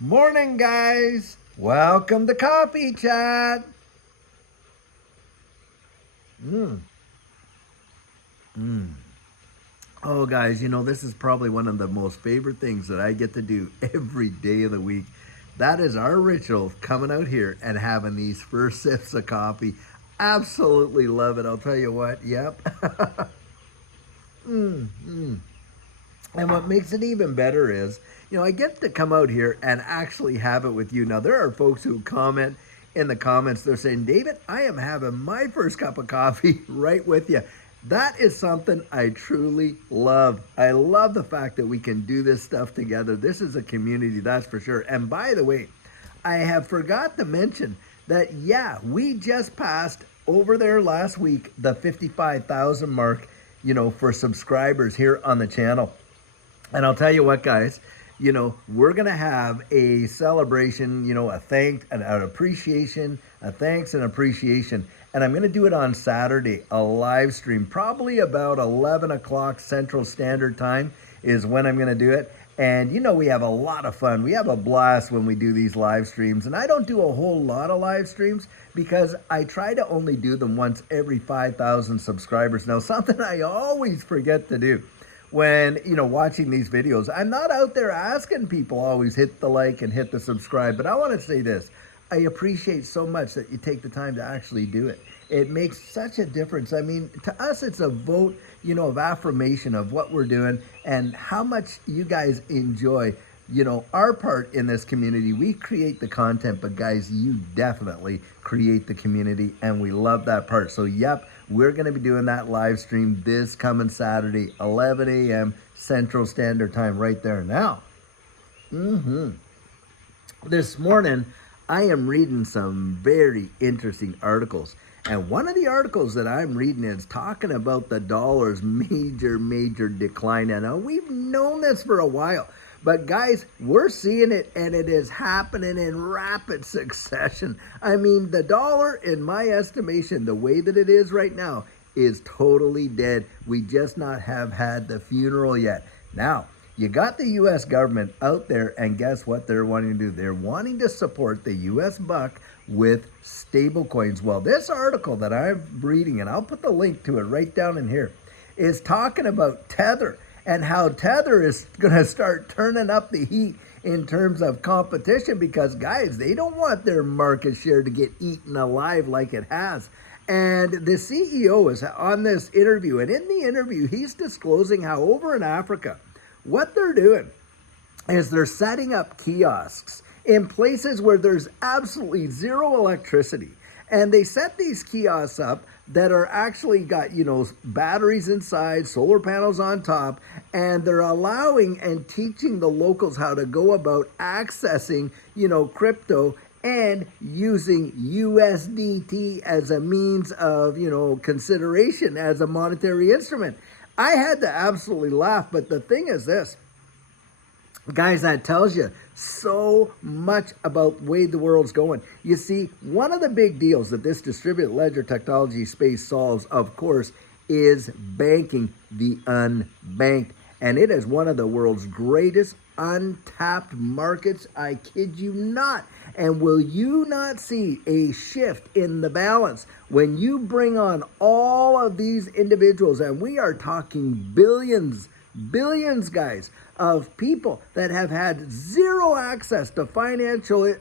Morning, guys. Welcome to Coffee Chat. Mm. Mm. Oh, guys, this is probably one of the most favorite things that I get to do every day of the week. That is our ritual, coming out here and having these first sips of coffee. Absolutely love it. I'll tell you what. Yep. mm, mm. And what makes it even better is, I get to come out here and actually have it with you. Now, there are folks who comment in the comments, they're saying, David, I am having my first cup of coffee right with you. That is something I truly love. I love the fact that we can do this stuff together. This is a community, that's for sure. And by the way, I have forgot to mention that, yeah, we just passed over there last week the 55,000 mark, for subscribers here on the channel. And I'll tell you what, guys, we're going to have a celebration, a thank, an appreciation, a thanks and appreciation. And I'm going to do it on Saturday, a live stream, probably about 11 o'clock Central Standard Time is when I'm going to do it. And, we have a lot of fun. We have a blast when we do these live streams. And I don't do a whole lot of live streams because I try to only do them once every 5,000 subscribers. Now, something I always forget to do when watching these videos, I'm not out there asking people always hit the like and hit the subscribe, but I want to say this: I appreciate so much that you take the time to actually do it. It makes such a difference. I mean, to us, it's a vote, of affirmation of what we're doing and how much you guys enjoy, our part in this community. We create the content, but guys, you definitely create the community, and we love that part. So, yep, we're going to be doing that live stream this coming Saturday, 11 a.m. Central Standard Time, right there now. This morning, I am reading some very interesting articles. And one of the articles that I'm reading is talking about the dollar's major decline. And now we've known this for a while. But guys, we're seeing it, and it is happening in rapid succession. I mean, the dollar, in my estimation, the way that it is right now, is totally dead. We just not have had the funeral yet. Now, you got the U.S. government out there, and guess what they're wanting to do? They're wanting to support the U.S. buck with stablecoins. Well, this article that I'm reading, and I'll put the link to it right down in here, is talking about Tether and how Tether is going to start turning up the heat in terms of competition because, guys, they don't want their market share to get eaten alive like it has. And the CEO is on this interview, and in the interview, he's disclosing how over in Africa, what they're doing is they're setting up kiosks in places where there's absolutely zero electricity. And they set these kiosks up that are actually got, batteries inside, solar panels on top, and they're allowing and teaching the locals how to go about accessing, crypto and using USDT as a means of, consideration as a monetary instrument. I had to absolutely laugh, but the thing is this, guys, that tells you so much about the way the world's going. You see, one of the big deals that this distributed ledger technology space solves, of course, is banking the unbanked. And it is one of the world's greatest untapped markets. I kid you not. And will you not see a shift in the balance when you bring on all of these individuals? And we are talking billions, guys, of people that have had zero access to financial,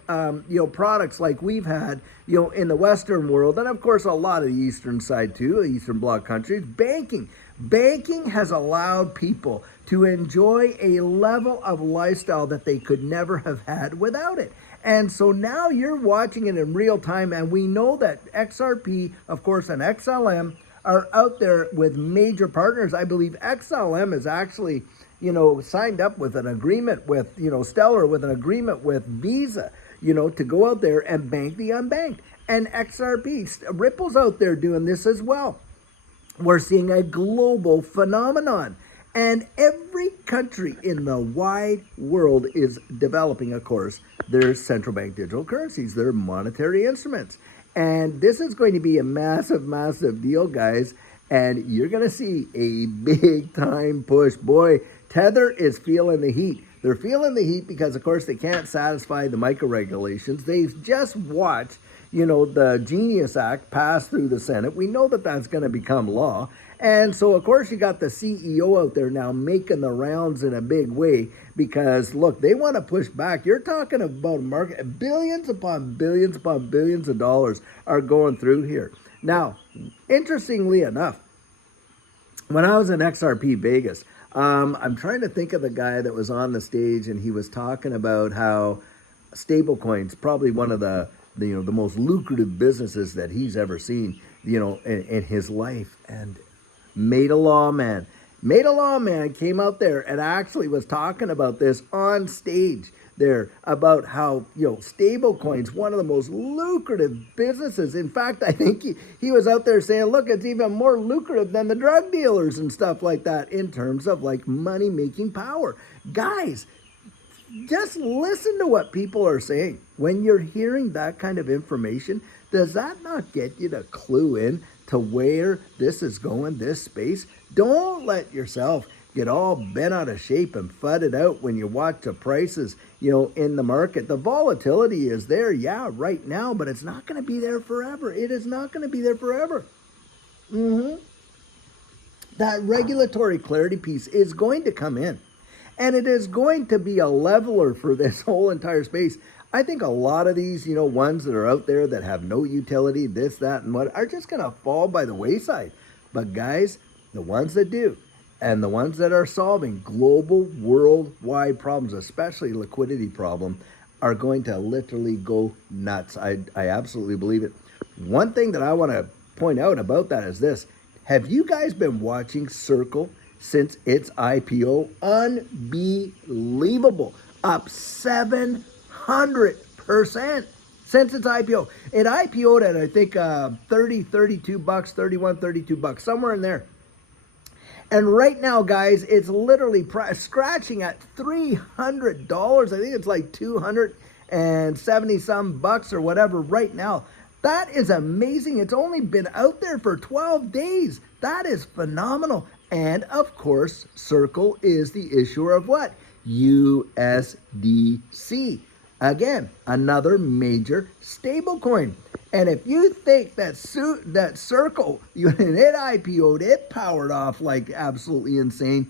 products like we've had, in the Western world, and of course a lot of the Eastern side too, the Eastern Bloc countries. Banking has allowed people to enjoy a level of lifestyle that they could never have had without it. And so now you're watching it in real time, and we know that XRP, of course, and XLM are out there with major partners. I believe XLM is actually, signed up with an agreement with, Stellar, with an agreement with Visa, to go out there and bank the unbanked. And XRP, Ripple's out there doing this as well. We're seeing a global phenomenon. And every country in the wide world is developing, of course, their central bank digital currencies, their monetary instruments. And this is going to be a massive deal, guys. And you're going to see a big time push. Boy, Tether is feeling the heat. They're feeling the heat because, of course, they can't satisfy the micro regulations. They've just watched, the Genius Act pass through the Senate. We know that that's going to become law. And so, of course, you got the CEO out there now making the rounds in a big way because, look, they want to push back. You're talking about a market, billions upon billions of dollars are going through here. Now, interestingly enough, when I was in XRP Vegas, I'm trying to think of the guy that was on the stage, and he was talking about how stablecoins probably one of the most lucrative businesses that he's ever seen, in his life. And Made a Lawman came out there and actually was talking about this on stage there about how, stable coins, one of the most lucrative businesses. In fact, I think he was out there saying, look, it's even more lucrative than the drug dealers and stuff like that in terms of like money making power. Guys, just listen to what people are saying. When you're hearing that kind of information, does that not get you to clue in to where this is going, this space? Don't let yourself get all bent out of shape and fudded out when you watch the prices, in the market. The volatility is there, yeah, right now, but it's not going to be there forever. It is not going to be there forever. That regulatory clarity piece is going to come in. And it is going to be a leveler for this whole entire space. I think a lot of these, ones that are out there that have no utility, this, that, and what, are just going to fall by the wayside. But guys, the ones that do, and the ones that are solving global, worldwide problems, especially liquidity problem, are going to literally go nuts. I absolutely believe it. One thing that I want to point out about that is this. Have you guys been watching Circle since its IPO? Unbelievable. Up 700% since its IPO. It IPO'd at, I think, $32, 31, $32, somewhere in there. And right now, guys, it's literally scratching at $300. I think it's like 270 some bucks or whatever right now. That is amazing. It's only been out there for 12 days. That is phenomenal. And of course, Circle is the issuer of what? USDC. Again, another major stablecoin. And if you think that Circle, when it IPO'd, it powered off like absolutely insane,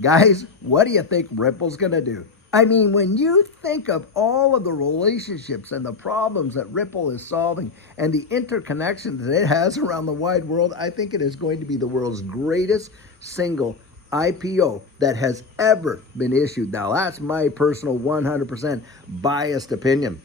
guys, what do you think Ripple's going to do? I mean, when you think of all of the relationships and the problems that Ripple is solving and the interconnections that it has around the wide world, I think it is going to be the world's greatest single IPO that has ever been issued. Now, that's my personal 100% biased opinion.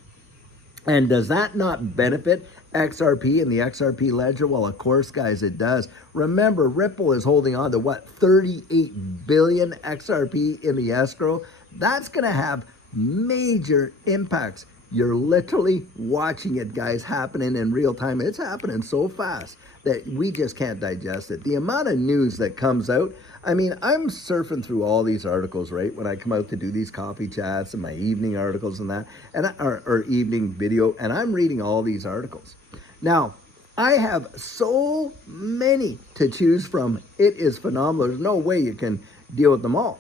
And does that not benefit XRP and the XRP ledger? Well, of course, guys, it does. Remember, Ripple is holding on to what, 38 billion XRP in the escrow? That's going to have major impacts. You're literally watching it, guys, happening in real time. It's happening so fast that we just can't digest it. The amount of news that comes out, I mean, I'm surfing through all these articles, right? When I come out to do these coffee chats and my evening articles and that, or evening video, and I'm reading all these articles. Now, I have so many to choose from. It is phenomenal. There's no way you can deal with them all.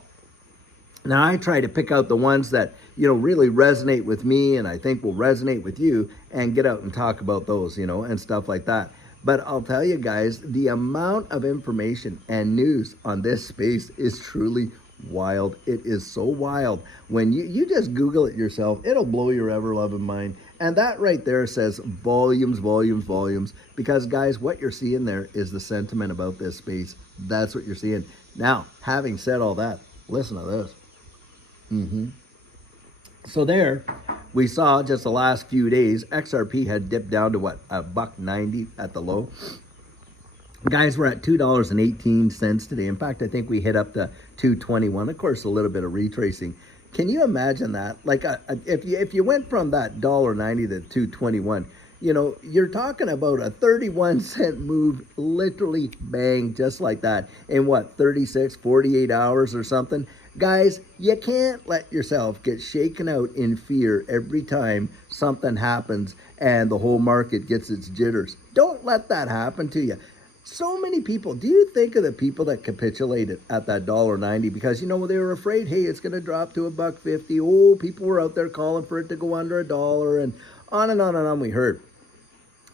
Now, I try to pick out the ones that, really resonate with me and I think will resonate with you and get out and talk about those, and stuff like that. But I'll tell you guys, the amount of information and news on this space is truly wild. It is so wild. When you just Google it yourself, it'll blow your ever-loving mind. And that right there says volumes, volumes, volumes. Because, guys, what you're seeing there is the sentiment about this space. That's what you're seeing. Now, having said all that, listen to this. So there, we saw just the last few days, XRP had dipped down to what, $1.90 at the low. Guys, we're at $2.18 today. In fact, I think we hit up to $2.21. Of course, a little bit of retracing. Can you imagine that? Like, if you went from that $1.90 to $2.21, you're talking about a 31-cent move, literally bang, just like that, in what, 36, 48 hours or something? Guys, you can't let yourself get shaken out in fear every time something happens and the whole market gets its jitters. Don't let that happen to you. So many people. Do you think of the people that capitulated at that $1.90 because they were afraid, hey, it's going to drop to $1.50. Oh, people were out there calling for it to go under $1, and on and on and on we heard.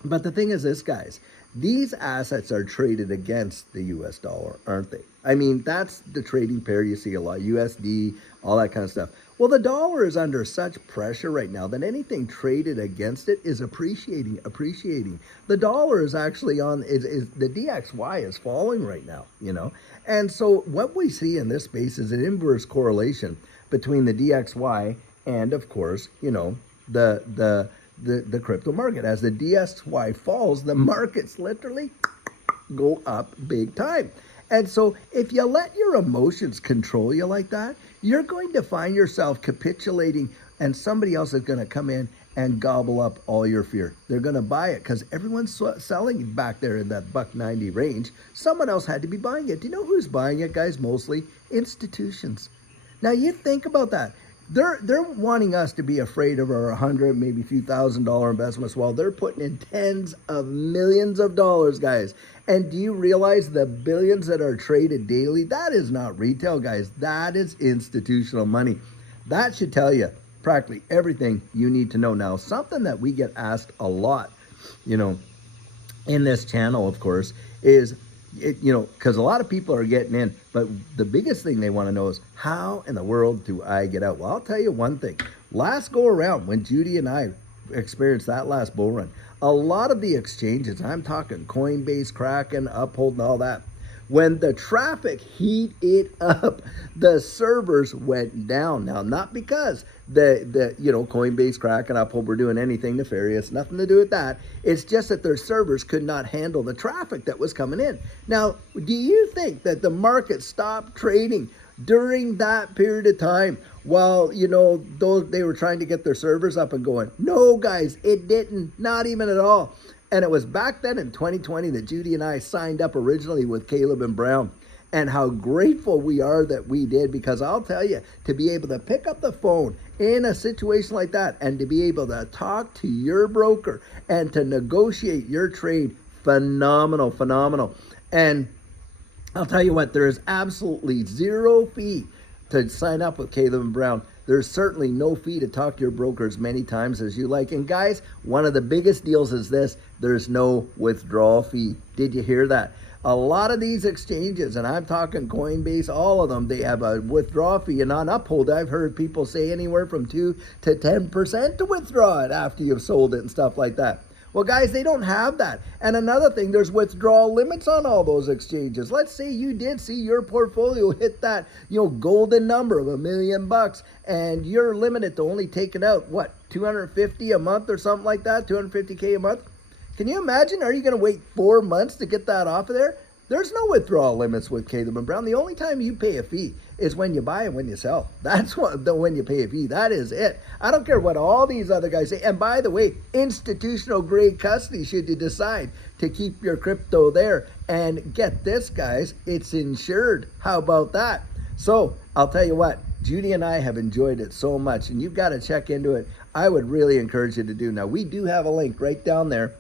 But the thing is this, guys, these assets are traded against the US dollar, aren't they? I mean, that's the trading pair you see a lot, USD, all that kind of stuff. Well, the dollar is under such pressure right now that anything traded against it is appreciating. The dollar is actually is the DXY is falling right now. And so what we see in this space is an inverse correlation between the DXY and, of course, the crypto market. As the DXY falls, the markets literally go up big time. And so if you let your emotions control you like that, you're going to find yourself capitulating, and somebody else is going to come in and gobble up all your fear. They're going to buy it because everyone's selling back there in that $1.90 range. Someone else had to be buying it. Do you know who's buying it, guys? Mostly institutions. Now you think about that. They're wanting us to be afraid of our $100, maybe few $1,000 investments while they're putting in tens of millions of dollars, guys. And do you realize the billions that are traded daily? That is not retail, guys. That is institutional money. That should tell you practically everything you need to know. Now, something that we get asked a lot, in this channel, of course, is because a lot of people are getting in, but the biggest thing they want to know is, how in the world do I get out? Well, I'll tell you one thing. Last go around, when Judy and I experienced that last bull run, a lot of the exchanges, I'm talking Coinbase, Kraken, Uphold, and all that, when the traffic heated up, the servers went down. Now, not because the Coinbase, Kraken, Uphold were doing anything nefarious, nothing to do with that. It's just that their servers could not handle the traffic that was coming in. Now, do you think that the market stopped trading during that period of time while, they were trying to get their servers up and going? No, guys, it didn't. Not even at all. And it was back then in 2020 that Judy and I signed up originally with Caleb and Brown. And how grateful we are that we did, because I'll tell you, to be able to pick up the phone in a situation like that and to be able to talk to your broker and to negotiate your trade, phenomenal. And I'll tell you what, there is absolutely zero fee to sign up with Caleb and Brown. There's certainly no fee to talk to your broker as many times as you like. And guys, one of the biggest deals is this: there's no withdrawal fee. Did you hear that? A lot of these exchanges, and I'm talking Coinbase, all of them, they have a withdrawal fee. And on Uphold, I've heard people say anywhere from 2 to 10% to withdraw it after you've sold it and stuff like that. Well, guys, they don't have that. And another thing, there's withdrawal limits on all those exchanges. Let's say you did see your portfolio hit that, golden number of $1 million, and you're limited to only taking out, what, $250 a month or something like that, $250K a month? Can you imagine? Are you going to wait 4 months to get that off of there? There's no withdrawal limits with Caleb and Brown. The only time you pay a fee is when you buy and when you sell. That's when you pay a fee. That is it. I don't care what all these other guys say. And by the way, institutional grade custody, should you decide to keep your crypto there. And get this, guys, it's insured. How about that? So I'll tell you what, Judy and I have enjoyed it so much, and you've got to check into it. I would really encourage you to do. Now, we do have a link right down there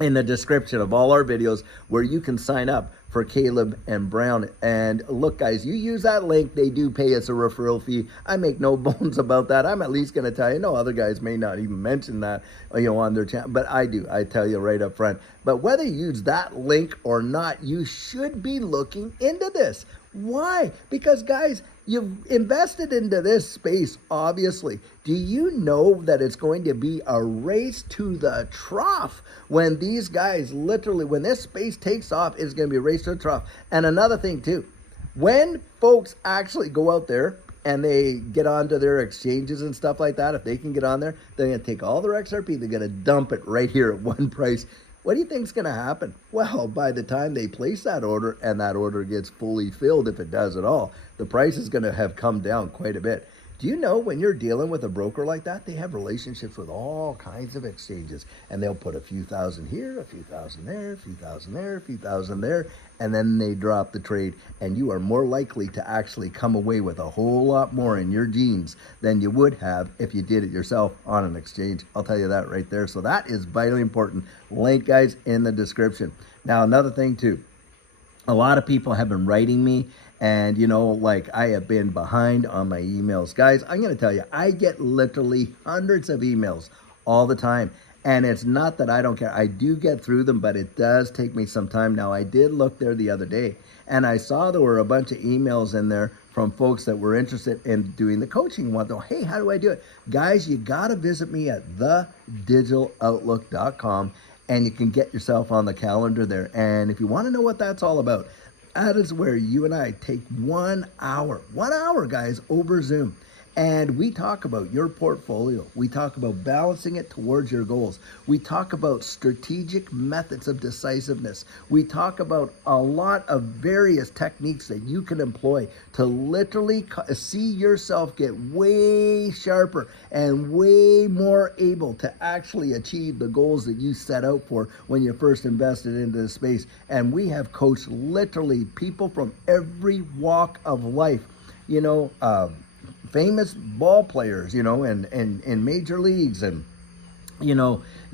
in the description of all our videos where you can sign up for Caleb and Brown. And look, guys, you use that link, they do pay us a referral fee. I make no bones about that. I'm at least going to tell you. No, other guys may not even mention that, on their channel, but I do. I tell you right up front. But whether you use that link or not, you should be looking into this. Why? Because, guys, you've invested into this space, obviously. Do you know that it's going to be a race to the trough when these guys literally, when this space takes off, it's going to be a race to the trough? And another thing, too, when folks actually go out there and they get onto their exchanges and stuff like that, if they can get on there, they're going to take all their XRP, they're going to dump it right here at one price. What do you think is going to happen? Well, by the time they place that order and that order gets fully filled, if it does at all, the price is going to have come down quite a bit. Do you know when you're dealing with a broker like that, they have relationships with all kinds of exchanges, and they'll put a few thousand here, a few thousand there, a few thousand there, a few thousand there, and then they drop the trade, and you are more likely to actually come away with a whole lot more in your jeans than you would have if you did it yourself on an exchange. I'll tell you that right there. So that is vitally important. Link, guys, in the description. Now, another thing too, a lot of people have been writing me, and like, I have been behind on my emails. Guys, I'm going to tell you, I get literally hundreds of emails all the time. And it's not that I don't care. I do get through them, but it does take me some time. Now, I did look there the other day, and I saw there were a bunch of emails in there from folks that were interested in doing the coaching one. Though, hey, how do I do it? Guys, you got to visit me at thedigital.outlook.com, and you can get yourself on the calendar there. And if you want to know what that's all about, that is where you and I take 1 hour, guys, over Zoom. And we talk about your portfolio. We talk about balancing it towards your goals. We talk about strategic methods of decisiveness. We talk about a lot of various techniques that you can employ to literally see yourself get way sharper and way more able to actually achieve the goals that you set out for when you first invested into this space. And we have coached literally people from every walk of life. Famous ball players, in major leagues, and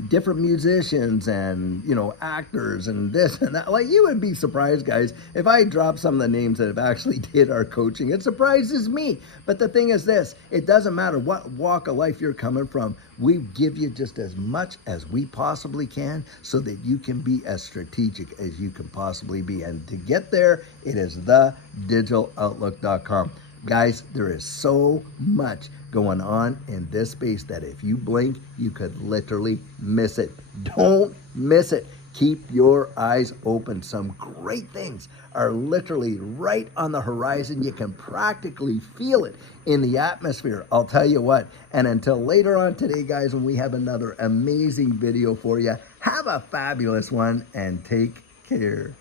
different musicians, and actors, and this and that. Like, you would be surprised, guys, if I drop some of the names that have actually did our coaching. It surprises me. But the thing is this, it doesn't matter what walk of life you're coming from. We give you just as much as we possibly can so that you can be as strategic as you can possibly be. And to get there, it is thedigital.outlook.com. Guys, there is so much going on in this space that if you blink, you could literally miss it. Don't miss it. Keep your eyes open. Some great things are literally right on the horizon. You can practically feel it in the atmosphere. I'll tell you what. And until later on today, guys, when we have another amazing video for you, have a fabulous one and take care.